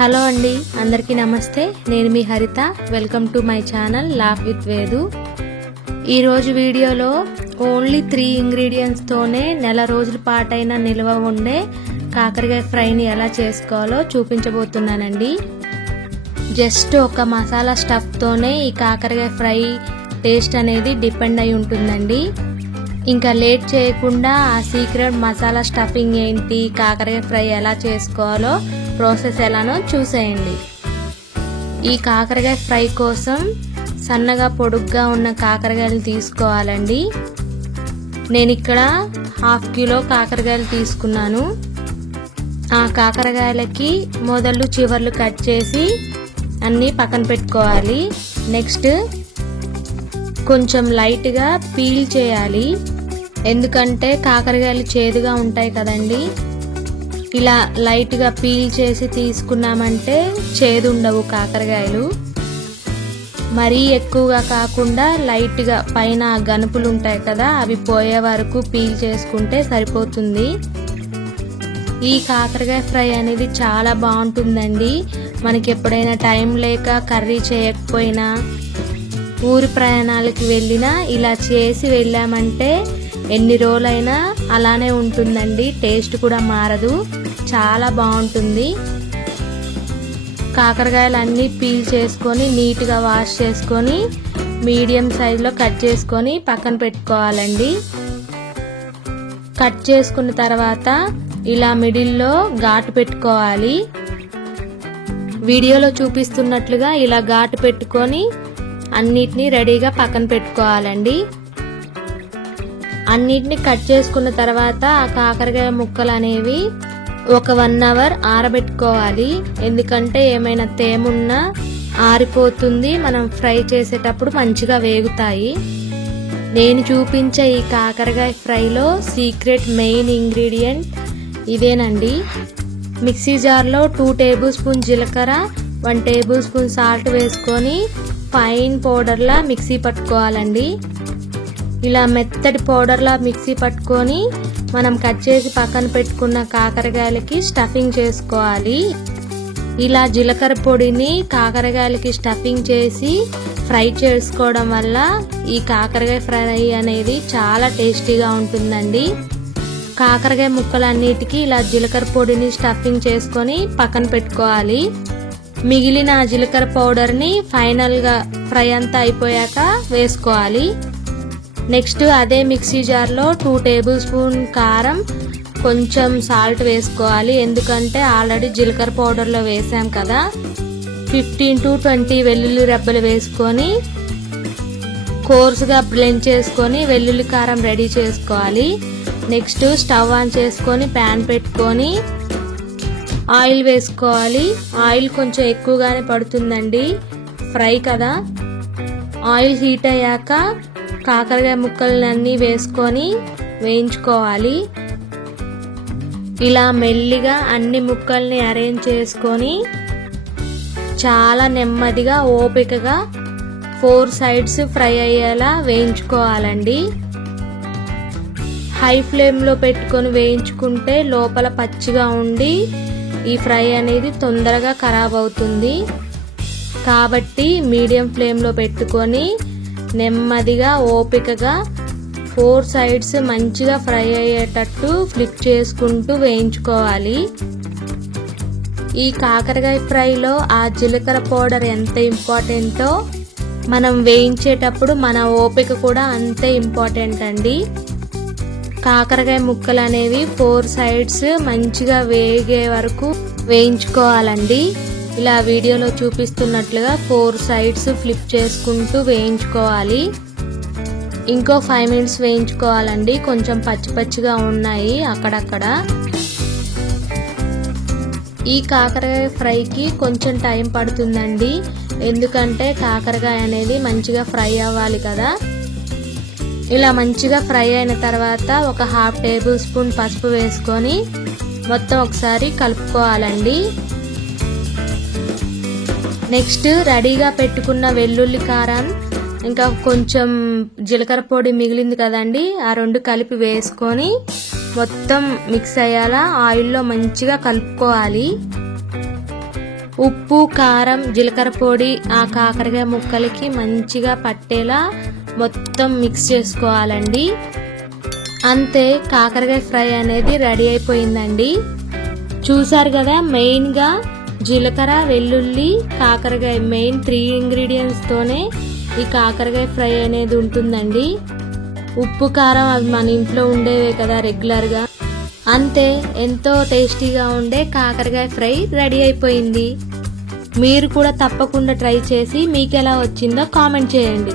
Hello అండి, అందరికీ నమస్తే. నేను మీ హరిత. Welcome to my channel laugh with Vedu. ఈరోజు వీడియోలో ఓన్లీ 3 ఇంగ్రీడియంట్స్ తోనే నెల రోజుల పాటైన నిల్వ ఉండే కాకరకాయ ఫ్రైని ఎలా చేసుకోవాలో చూపించబోతున్నానండి. జస్ట్ ఒక మసాలా స్టఫ్ తోనే ఈ కాకరకాయ ఫ్రై టేస్ట్ అనేది డిపెండ్ అయి ఉంటుందండి. ఇంకా లేట్ చేయకుండా ఆ సీక్రెట్ మసాలా స్టఫింగ్ ఏంటి, కాకరకాయ ఫ్రై ఎలా చేసుకోవాలో ప్రాసెస్ ఎలానో చూసేయండి. ఈ కాకరకాయ ఫ్రై కోసం సన్నగా పొడుగ్గా ఉన్న కాకరకాయలు తీసుకోవాలండి. నేను ఇక్కడ 1/2 కిలో కాకరకాయలు తీసుకున్నాను. ఆ కాకరకాయలకి మొదలు చివర్లు కట్ చేసి అన్నీ పక్కన పెట్టుకోవాలి. నెక్స్ట్ కొంచెం లైట్గా పీల్ చేయాలి, ఎందుకంటే కాకరకాయలు చేదుగా ఉంటాయి కదండి. ఇలా లైట్గా పీల్ చేసి తీసుకున్నామంటే చేదు ఉండవు కాకరకాయలు. మరీ ఎక్కువగా కాకుండా లైట్గా పైన గనుపులు ఉంటాయి కదా, అవి పోయే వరకు పీల్ చేసుకుంటే సరిపోతుంది. ఈ కాకరకాయ ఫ్రై అనేది చాలా బాగుంటుందండి. మనకి ఎప్పుడైనా టైం లేక కర్రీ చేయకపోయినా, ఊరి ప్రయాణాలకు వెళ్ళినా ఇలా చేసి వెళ్ళామంటే ఎన్ని రోజులైనా అలానే ఉంటుందండి. టేస్ట్ కూడా మారదు, చాలా బాగుంటుంది. కాకరకాయలు అన్నీ పీల్ చేసుకొని నీట్గా వాష్ చేసుకొని మీడియం సైజులో కట్ చేసుకొని పక్కన పెట్టుకోవాలండి. కట్ చేసుకున్న తర్వాత ఇలా మిడిల్లో ఘాటు పెట్టుకోవాలి. వీడియోలో చూపిస్తున్నట్లుగా ఇలా ఘాటు పెట్టుకొని అన్నిటినీ రెడీగా పక్కన పెట్టుకోవాలండి. అన్నిటిని కట్ చేసుకున్న తర్వాత ఆ కాకరకాయ ముక్కలు అనేవి ఒక 1 అవర్ ఆరబెట్టుకోవాలి. ఎందుకంటే ఏమైనా తేమున్నా ఆరిపోతుంది, మనం ఫ్రై చేసేటప్పుడు మంచిగా వేగుతాయి. నేను చూపించే ఈ కాకరకాయ ఫ్రైలో సీక్రెట్ మెయిన్ ఇంగ్రీడియంట్ ఇదేనండి. మిక్సీ జార్లో 2 టేబుల్ స్పూన్ జీలకర్ర, 1 టేబుల్ స్పూన్ సాల్ట్ వేసుకొని ఫైన్ పౌడర్లా మిక్సీ పట్టుకోవాలండి. ఇలా మెత్తటి పౌడర్లా మిక్సీ పట్టుకొని మనం కట్ చేసి పక్కన పెట్టుకున్న కాకరకాయలకి స్టఫింగ్ చేసుకోవాలి. ఇలా జీలకర్ర పొడిని కాకరకాయలకి స్టఫింగ్ చేసి ఫ్రై చేసుకోవడం వల్ల ఈ కాకరకాయ ఫ్రై అనేది చాలా టేస్టీగా ఉంటుందండి. కాకరకాయ ముక్కలన్నిటికీ ఇలా జీలకర్ర పొడిని స్టఫింగ్ చేసుకొని పక్కన పెట్టుకోవాలి. మిగిలిన జీలకర్ర పౌడర్ని ఫైనల్గా ఫ్రై అంతా అయిపోయాక వేసుకోవాలి. నెక్స్ట్ అదే మిక్సీ జార్లో 2 టేబుల్ స్పూన్ కారం, కొంచెం సాల్ట్ వేసుకోవాలి. ఎందుకంటే ఆల్రెడీ జీలకర్ర పౌడర్లో వేసాం కదా. 15 to 20 వెల్లుల్లి రెబ్బలు వేసుకొని కోర్సుగా బ్లెండ్ చేసుకొని వెల్లుల్లి కారం రెడీ చేసుకోవాలి. నెక్స్ట్ స్టవ్ ఆన్ చేసుకొని ప్యాన్ పెట్టుకొని ఆయిల్ వేసుకోవాలి. ఆయిల్ కొంచెం ఎక్కువగానే పడుతుందండి, ఫ్రై కదా. ఆయిల్ హీట్ అయ్యాక కాకరకాయ ముక్కలన్నీ వేసుకొని వేయించుకోవాలి. ఇలా మెల్లిగా అన్ని ముక్కల్ని అరేంజ్ చేసుకొని చాలా నెమ్మదిగా ఓపికగా 4 సైడ్స్ ఫ్రై అయ్యేలా వేయించుకోవాలండి. హై ఫ్లేమ్లో పెట్టుకొని వేయించుకుంటే లోపల పచ్చిగా ఉండి ఈ ఫ్రై అనేది తొందరగా ఖరాబ్ అవుతుంది. కాబట్టి మీడియం ఫ్లేమ్లో పెట్టుకొని నెమ్మదిగా ఓపికగా 4 సైడ్స్ మంచిగా ఫ్రై అయ్యేటట్టు ఫ్లిప్ చేసుకుంటూ వేయించుకోవాలి. ఈ కాకరకాయ ఫ్రైలో ఆ జీలకర్ర పౌడర్ ఎంత ఇంపార్టెంటో మనం వేయించేటప్పుడు మన ఓపిక కూడా అంతే ఇంపార్టెంట్ అండి. కాకరకాయ ముక్కలు అనేవి 4 సైడ్స్ మంచిగా వేగే వరకు వేయించుకోవాలండి. ఇలా వీడియోలో చూపిస్తున్నట్లుగా 4 సైడ్స్ ఫ్లిప్ చేసుకుంటూ వేయించుకోవాలి. ఇంకో 5 మినిట్స్ వేయించుకోవాలండి. కొంచెం పచ్చి పచ్చిగా ఉన్నాయి అక్కడక్కడ. ఈ కాకరకాయ ఫ్రైకి కొంచెం టైం పడుతుందండి, ఎందుకంటే కాకరకాయ అనేది మంచిగా ఫ్రై అవ్వాలి కదా. ఇలా మంచిగా ఫ్రై అయిన తర్వాత ఒక 1/2 టేబుల్ స్పూన్ పసుపు వేసుకొని మొత్తం ఒకసారి కలుపుకోవాలండి. నెక్స్ట్ రెడీగా పెట్టుకున్న వెల్లుల్లి కారం, ఇంకా కొంచెం జీలకర్ర పొడి మిగిలింది కదండి, ఆ 2 కలిపి వేసుకొని మొత్తం మిక్స్ అయ్యేలా ఆయిల్లో మంచిగా కలుపుకోవాలి. ఉప్పు కారం జీలకర్ర పొడి ఆ కాకరకాయ ముక్కలకి మంచిగా పట్టేలా మొత్తం మిక్స్ చేసుకోవాలండి. అంతే, కాకరకాయ ఫ్రై అనేది రెడీ అయిపోయిందండి. చూసారు కదా, మెయిన్గా జీలకర్ర వెల్లుల్లి కాకరకాయ మెయిన్ 3 ఇంగ్రీడియంట్స్ తోనే ఈ కాకరకాయ ఫ్రై అనేది ఉంటుందండి. ఉప్పు కారం అవి మన ఇంట్లో ఉండేవే కదా రెగ్యులర్గా. అంతే, ఎంతో టేస్టీగా ఉండే కాకరకాయ ఫ్రై రెడీ అయిపోయింది. మీరు కూడా తప్పకుండా ట్రై చేసి మీకు ఎలా వచ్చిందో కామెంట్ చేయండి.